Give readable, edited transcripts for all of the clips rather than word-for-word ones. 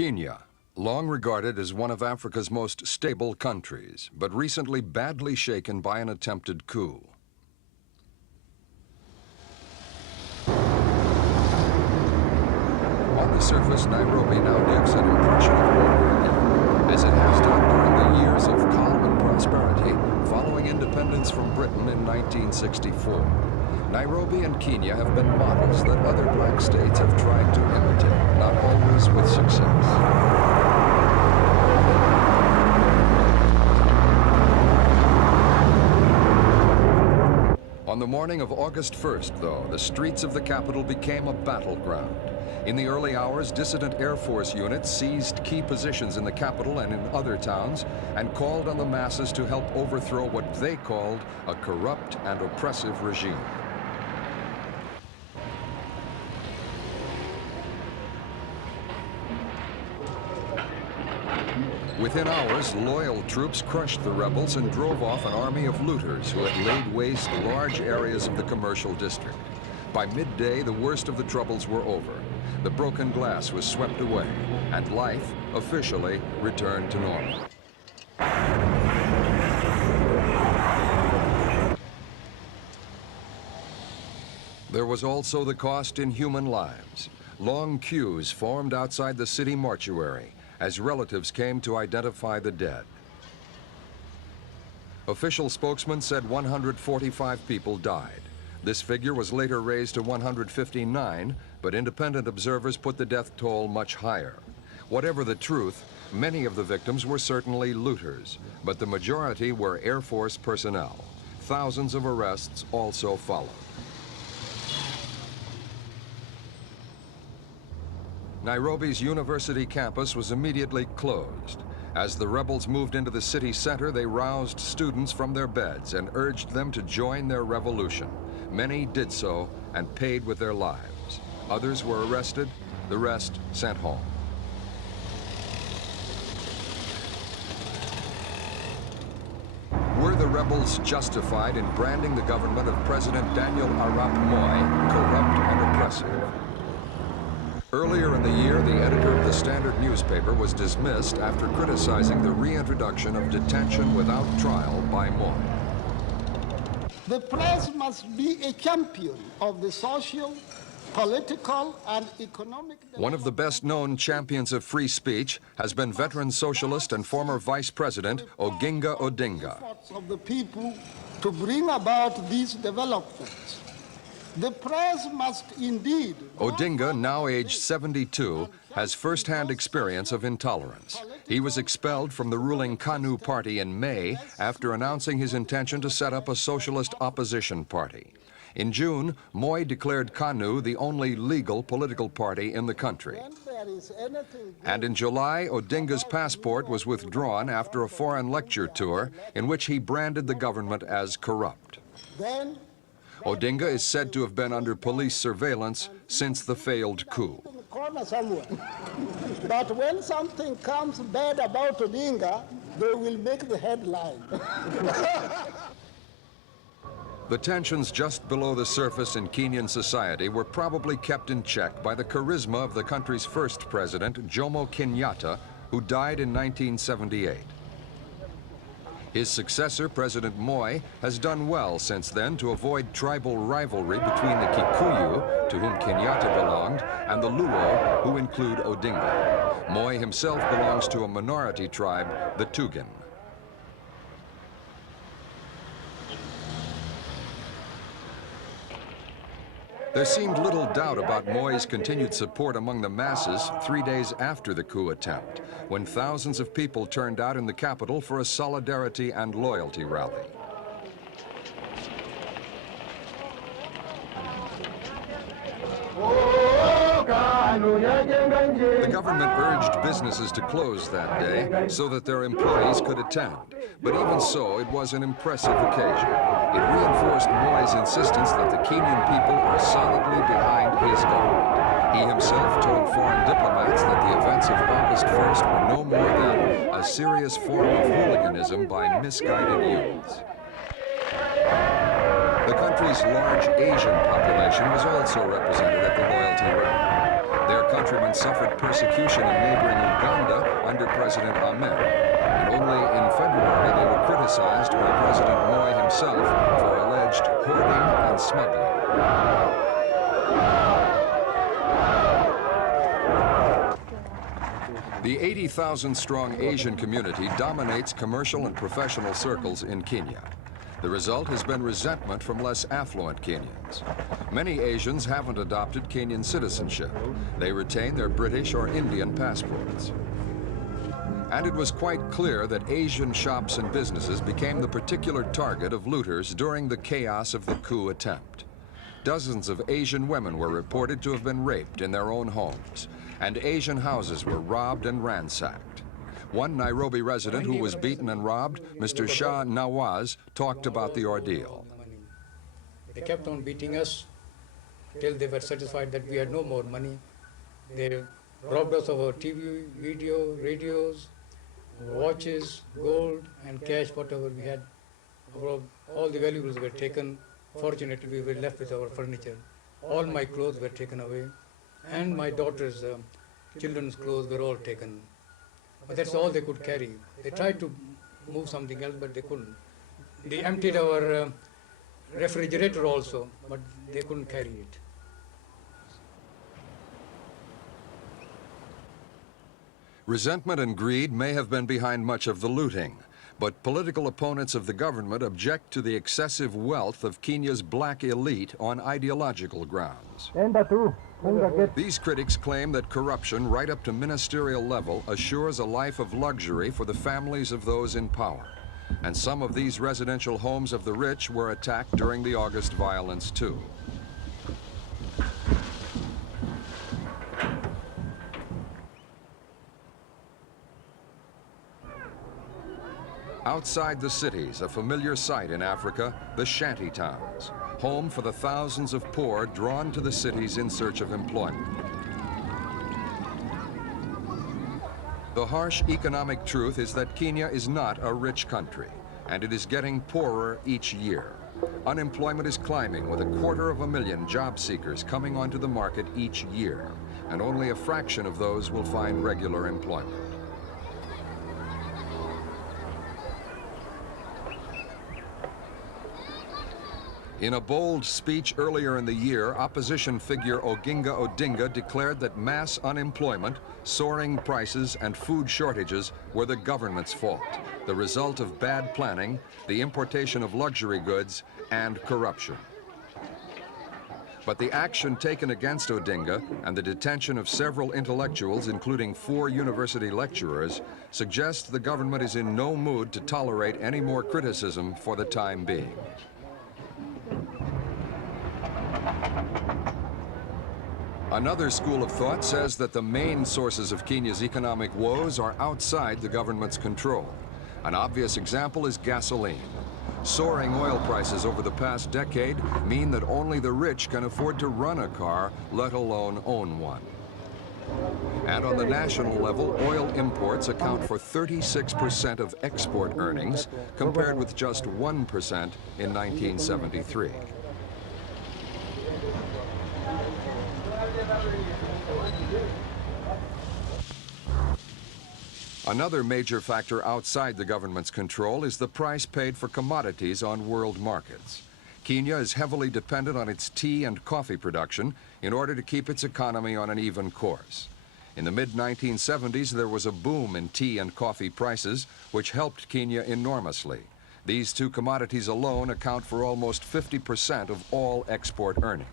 Kenya, long regarded as one of Africa's most stable countries, but recently badly shaken by an attempted coup. On the surface, Nairobi now gives an impression of order, as it has done during the years of calm and prosperity following independence from Britain in 1964. Nairobi and Kenya have been models that other black states have tried to imitate, not always with success. On the morning of August 1st, though, the streets of the capital became a battleground. In the early hours, dissident Air Force units seized key positions in the capital and in other towns and called on the masses to help overthrow what they called a corrupt and oppressive regime. Within hours, loyal troops crushed the rebels and drove off an army of looters who had laid waste large areas of the commercial district. By midday, the worst of the troubles were over. The broken glass was swept away, and life officially returned to normal. There was also the cost in human lives. Long queues formed outside the city mortuary as relatives came to identify the dead. Official spokesmen said 145 people died. This figure was later raised to 159, but independent observers put the death toll much higher. Whatever the truth, many of the victims were certainly looters, but the majority were Air Force personnel. Thousands of arrests also followed. Nairobi's university campus was immediately closed. As the rebels moved into the city center, they roused students from their beds and urged them to join their revolution. Many did so and paid with their lives. Others were arrested, the rest sent home. Were the rebels justified in branding the government of President Daniel Arap Moi corrupt and oppressive? Earlier in the year, the editor of the Standard newspaper was dismissed after criticizing the reintroduction of detention without trial by Moi. The press must be a champion of the social, political, and economic development. One of the best-known champions of free speech has been veteran socialist and former vice president Oginga Odinga. Of the people to bring about these developments. The press must indeed... Odinga, now aged 72, has first-hand experience of intolerance. He was expelled from the ruling COUP party in May after announcing his intention to set up a socialist opposition party. In June, Moi declared COUP the only legal political party in the country. And in July, Odinga's passport was withdrawn after a foreign lecture tour in which he branded the government as corrupt. Odinga is said to have been under police surveillance since the failed coup. But when something comes bad about Odinga, they will make the headline. The tensions just below the surface in Kenyan society were probably kept in check by the charisma of the country's first president, Jomo Kenyatta, who died in 1978. His successor, President Moi, has done well since then to avoid tribal rivalry between the Kikuyu, to whom Kenyatta belonged, and the Luo, who include Odinga. Moi himself belongs to a minority tribe, the Tugen. There seemed little doubt about Moi's continued support among the masses 3 days after the coup attempt, when thousands of people turned out in the capital for a solidarity and loyalty rally. The government urged businesses to close that day so that their employees could attend. But even so, it was an impressive occasion. It reinforced Moi's insistence that the Kenyan people are solidly behind his government. He himself told foreign diplomats that the events of August 1st were no more than a serious form of hooliganism by misguided youths. The country's large Asian population was also represented at the loyalty rally. Their countrymen suffered persecution in neighboring Uganda under President Amin. And only in February they were criticized by President Moi himself for alleged hoarding and smuggling. The 80,000-strong Asian community dominates commercial and professional circles in Kenya. The result has been resentment from less affluent Kenyans. Many Asians haven't adopted Kenyan citizenship. They retain their British or Indian passports. And it was quite clear that Asian shops and businesses became the particular target of looters during the chaos of the coup attempt. Dozens of Asian women were reported to have been raped in their own homes, and Asian houses were robbed and ransacked. One Nairobi resident who was beaten and robbed, Mr. Shah Nawaz, talked about the ordeal. They kept on beating us till they were satisfied that we had no more money. They robbed us of our TV, video, radios, watches, gold, and cash, whatever we had. All the valuables were taken. Fortunately, we were left with our furniture. All my clothes were taken away, and my daughter's children's clothes were all taken. But that's all they could carry. They tried to move something else, but they couldn't. They emptied our refrigerator also, but they couldn't carry it. Resentment and greed may have been behind much of the looting, but political opponents of the government object to the excessive wealth of Kenya's black elite on ideological grounds. These critics claim that corruption right up to ministerial level assures a life of luxury for the families of those in power. And some of these residential homes of the rich were attacked during the August violence too. Outside the cities, a familiar sight in Africa, the shanty towns, home for the thousands of poor drawn to the cities in search of employment. The harsh economic truth is that Kenya is not a rich country, and it is getting poorer each year. Unemployment is climbing, with 250,000 job seekers coming onto the market each year, and only a fraction of those will find regular employment. In a bold speech earlier in the year, opposition figure Oginga Odinga declared that mass unemployment, soaring prices, and food shortages were the government's fault, the result of bad planning, the importation of luxury goods, and corruption. But the action taken against Odinga and the detention of several intellectuals, including 4 university lecturers, suggests the government is in no mood to tolerate any more criticism for the time being. Another school of thought says that the main sources of Kenya's economic woes are outside the government's control. An obvious example is gasoline. Soaring oil prices over the past decade mean that only the rich can afford to run a car, let alone own one. And on the national level, oil imports account for 36% of export earnings, compared with just 1% in 1973. Another major factor outside the government's control is the price paid for commodities on world markets. Kenya is heavily dependent on its tea and coffee production in order to keep its economy on an even course. In the mid-1970s, there was a boom in tea and coffee prices, which helped Kenya enormously. These 2 commodities alone account for almost 50% of all export earnings.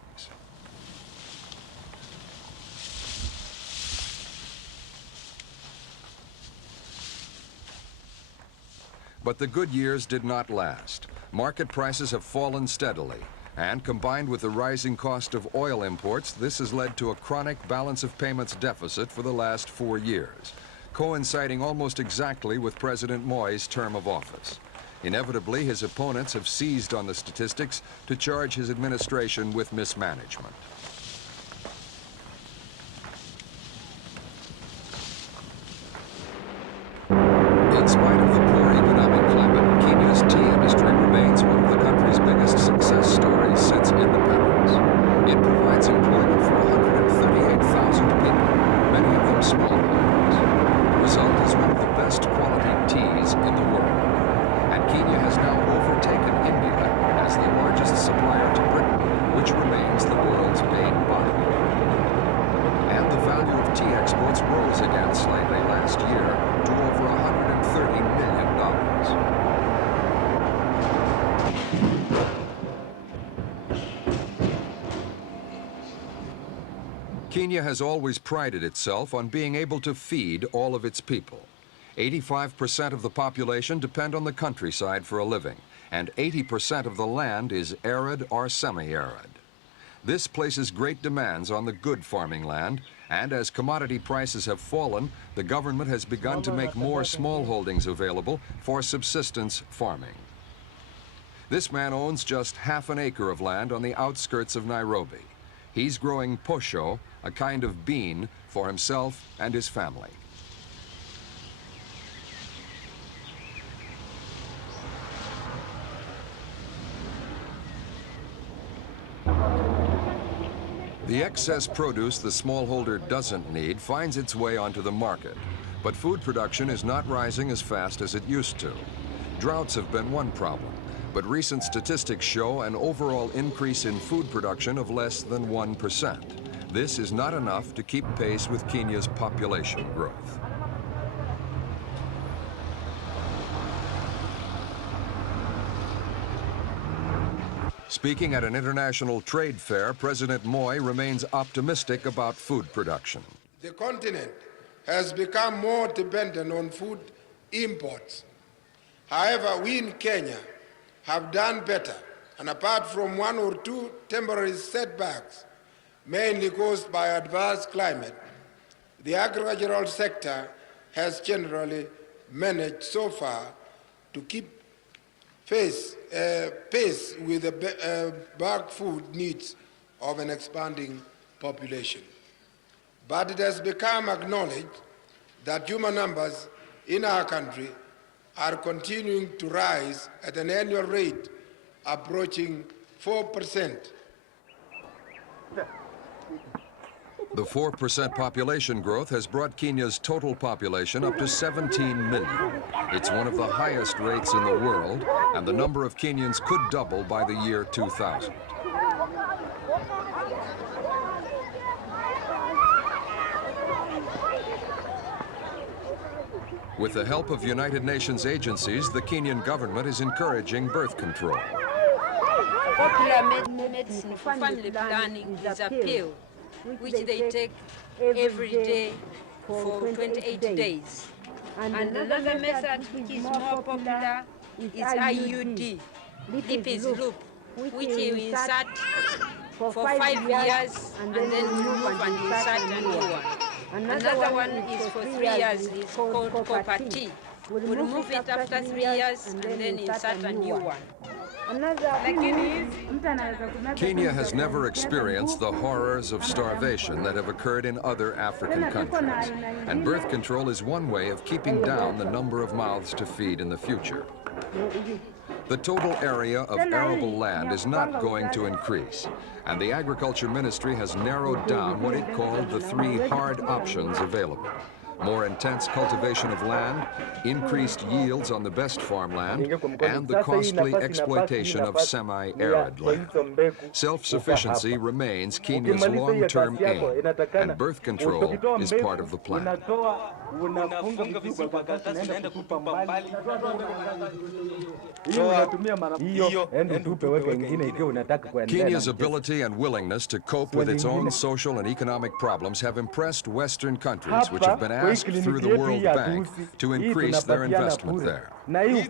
But the good years did not last. Market prices have fallen steadily, and combined with the rising cost of oil imports, this has led to a chronic balance of payments deficit for the last 4 years, coinciding almost exactly with President Moi's term of office. Inevitably, his opponents have seized on the statistics to charge his administration with mismanagement. In spite of the poor economic climate, Kenya's tea industry remains one of the country's biggest success stories since independence. It provides employment for 138,000 people. exports rose again slightly last year to over $130 million. Kenya has always prided itself on being able to feed all of its people. 85% of the population depend on the countryside for a living, and 80% of the land is arid or semi-arid. This places great demands on the good farming land, and as commodity prices have fallen, the government has begun to make more smallholdings available for subsistence farming. This man owns just half an acre of land on the outskirts of Nairobi. He's growing posho, a kind of bean, for himself and his family. The excess produce the smallholder doesn't need finds its way onto the market, but food production is not rising as fast as it used to. Droughts have been one problem, but recent statistics show an overall increase in food production of less than 1%. This is not enough to keep pace with Kenya's population growth. Speaking at an international trade fair, President Moi remains optimistic about food production. The continent has become more dependent on food imports. However, we in Kenya have done better, and apart from one or two temporary setbacks, mainly caused by adverse climate, the agricultural sector has generally managed so far to keep pace with the bulk food needs of an expanding population. But it has become acknowledged that human numbers in our country are continuing to rise at an annual rate approaching 4%. The 4% population growth has brought Kenya's total population up to 17 million. It's one of the highest rates in the world, and the number of Kenyans could double by the year 2000. With the help of United Nations agencies, the Kenyan government is encouraging birth control. Popular medicine for family planning is a pill which they take every day for 28 days. And another method which is more popular is IUD, lipid loop, which you insert for 5 years and then remove and insert a new one. Another one is for 3 years, it's called Copper T. We remove it after 3 years and then insert a new one. Kenya has never experienced the horrors of starvation that have occurred in other African countries, and birth control is one way of keeping down the number of mouths to feed in the future. The total area of arable land is not going to increase, and the Agriculture Ministry has narrowed down what it called the 3 hard options available: more intense cultivation of land, increased yields on the best farmland, and the costly exploitation of semi-arid land. Self-sufficiency remains Kenya's long-term aim, and birth control is part of the plan. Kenya's ability and willingness to cope with its own social and economic problems have impressed Western countries, which have been asked through the World Bank to increase their investment there. And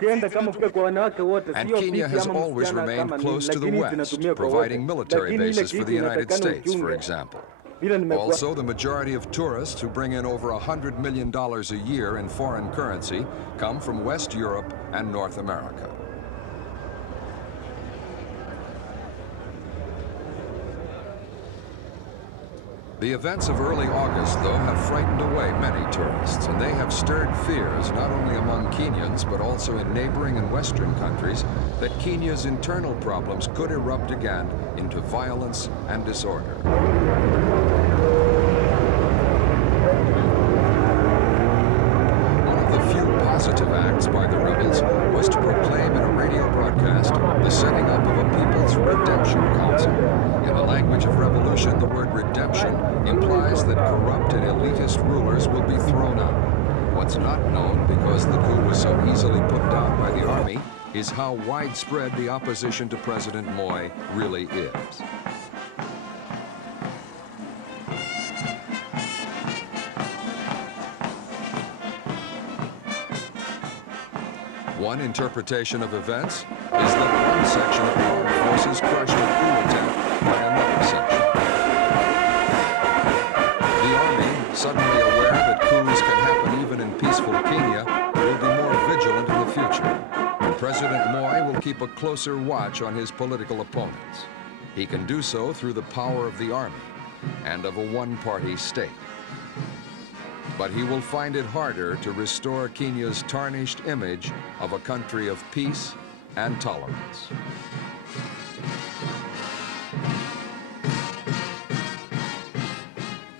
Kenya has always remained close to the West, providing military bases for the United States, for example. Also, the majority of tourists who bring in over $100 million a year in foreign currency come from West Europe and North America. The events of early August, though, have frightened away many tourists, and they have stirred fears not only among Kenyans, but also in neighboring and Western countries, that Kenya's internal problems could erupt again into violence and disorder. One of the few positive preemptive acts by the rebels was to proclaim in a radio broadcast the setting up of a People's Redemption Council. In the language of revolution, the word redemption implies that corrupt and elitist rulers will be thrown out. What's not known, because the coup was so easily put down by the army, is how widespread the opposition to President Moi really is. One interpretation of events is that one section of the armed forces crushed a coup attempt by another section. The army, suddenly aware that coups can happen even in peaceful Kenya, will be more vigilant in the future. And President Moi will keep a closer watch on his political opponents. He can do so through the power of the army and of a one-party state. But he will find it harder to restore Kenya's tarnished image of a country of peace and tolerance.